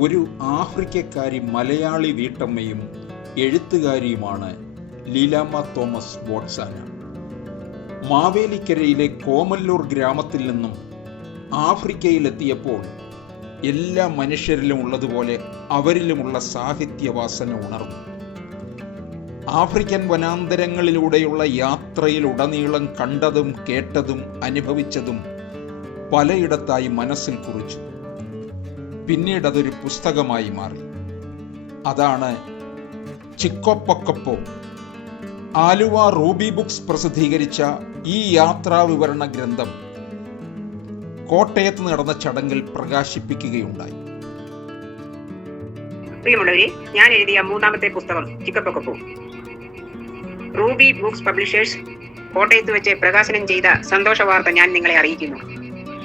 ഒരു ആഫ്രിക്കക്കാരി Malayali വീട്ടമ്മയും എഴുത്തുകാരിയുമാണ് Leelamma Thomas Botswana. മാവേലിക്കരയിലെ Komalloor ഗ്രാമത്തിൽ നിന്നും ആഫ്രിക്കയിലെത്തിയപ്പോൾ എല്ലാ മനുഷ്യരിലും ഉള്ളതുപോലെ അവരിലുമുള്ള സാഹിത്യവാസന ഉണർന്നു. ആഫ്രിക്കൻ വനാന്തരങ്ങളിലൂടെയുള്ള യാത്രയിലുടനീളം കണ്ടതും കേട്ടതും അനുഭവിച്ചതും പലയിടത്തായി മനസ്സിൽ കുറിച്ചു. പിന്നീട് അതൊരു പുസ്തകമായി മാറി. അതാണ് ചിക്കോപ്പൊക്കപ്പോ. ആലുവ റൂബി ബുക്സ് പ്രസിദ്ധീകരിച്ച ഈ യാത്രാ വിവരണ ഗ്രന്ഥം കോട്ടയത്ത് നടന്ന ചടങ്ങിൽ പ്രകാശിപ്പിക്കുകയുണ്ടായി. പ്രിയമുള്ളവരെ, ഞാൻ എഴുതിയ മൂന്നാമത്തെ പുസ്തകം ചിക്കോപ്പൊക്കപ്പോ റൂബി ബുക്സ് പബ്ലിഷേഴ്സ് കോട്ടയത്ത് വെച്ച് പ്രകാശനം ചെയ്ത സന്തോഷ വാർത്ത ഞാൻ നിങ്ങളെ അറിയിക്കുന്നു.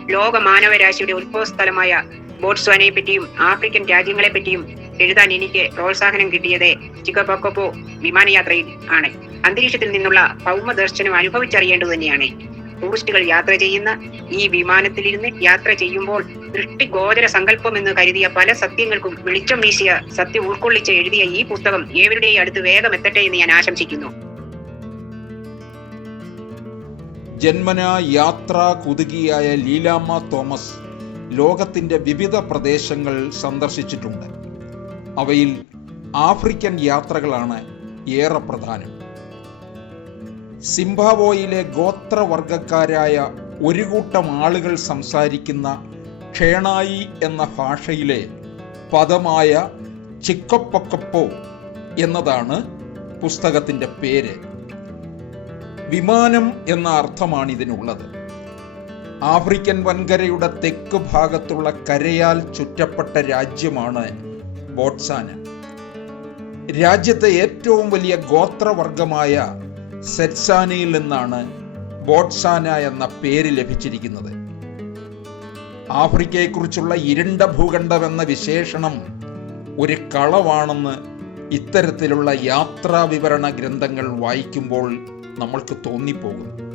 ലോക മാനവരാശിയുടെ ഉത്ഭവസ്ഥലമായ ബോട്സ്വാനയെ പറ്റിയും ആഫ്രിക്കൻ രാജ്യങ്ങളെ പറ്റിയും എഴുതാൻ എനിക്ക് പ്രോത്സാഹനം കിട്ടിയത് ചിക്കോപ്പൊക്കപ്പോ വിമാനയാത്രയിൽ ആണ്. അന്തരീക്ഷത്തിൽ നിന്നുള്ള ഭൗമദർശനം അനുഭവിച്ചറിയേണ്ടത് തന്നെയാണ്. ടൂറിസ്റ്റുകൾ യാത്ര ചെയ്യുന്ന ഈ വിമാനത്തിലിരുന്ന് യാത്ര ചെയ്യുമ്പോൾ ദൃഷ്ടിഗോചര സങ്കല്പം എന്ന് കരുതിയ പല സത്യങ്ങൾക്കും വെളിച്ചം വീശിയ സത്യം ഉൾക്കൊള്ളിച്ച് എഴുതിയ ഈ പുസ്തകം ഏവരുടെയും അടുത്ത് വേഗം എത്തട്ടെ എന്ന് ഞാൻ ആശംസിക്കുന്നു. ജന്മനാ യാത്രാ കുതുകിയായ ലീലാമ്മ തോമസ് ലോകത്തിന്റെ വിവിധ പ്രദേശങ്ങൾ സന്ദർശിച്ചിട്ടുണ്ട്. അവയിൽ ആഫ്രിക്കൻ യാത്രകളാണ് ഏറെ പ്രധാനം. സിംബാബ്വേയിലെ ഗോത്രവർഗക്കാരായ ഒരു കൂട്ടം ആളുകൾ സംസാരിക്കുന്ന ക്ഷേണായി എന്ന ഭാഷയിലെ പദമായ ചിക്കോപ്പൊക്കപ്പോ എന്നതാണ് പുസ്തകത്തിന്റെ പേര്. വിമാനം എന്ന അർത്ഥമാണ് ഇതിനുള്ളത്. ആഫ്രിക്കൻ വൻകരയുടെ തെക്ക് ഭാഗത്തുള്ള കരയാൽ ചുറ്റപ്പെട്ട രാജ്യമാണ് ബോട്ട്സാന. രാജ്യത്തെ ഏറ്റവും വലിയ ഗോത്രവർഗമായ സെറ്റ്സാനയിൽ നിന്നാണ് ബോട്ട്സാന എന്ന പേര് ലഭിച്ചിരിക്കുന്നത്. ആഫ്രിക്കയെക്കുറിച്ചുള്ള ഇരുണ്ട ഭൂഖണ്ഡം എന്ന വിശേഷണം ഒരു കളവാണെന്ന് ഇത്തരത്തിലുള്ള യാത്രാ വിവരണ ഗ്രന്ഥങ്ങൾ വായിക്കുമ്പോൾ നമ്മൾക്ക് തോന്നിപ്പോകും.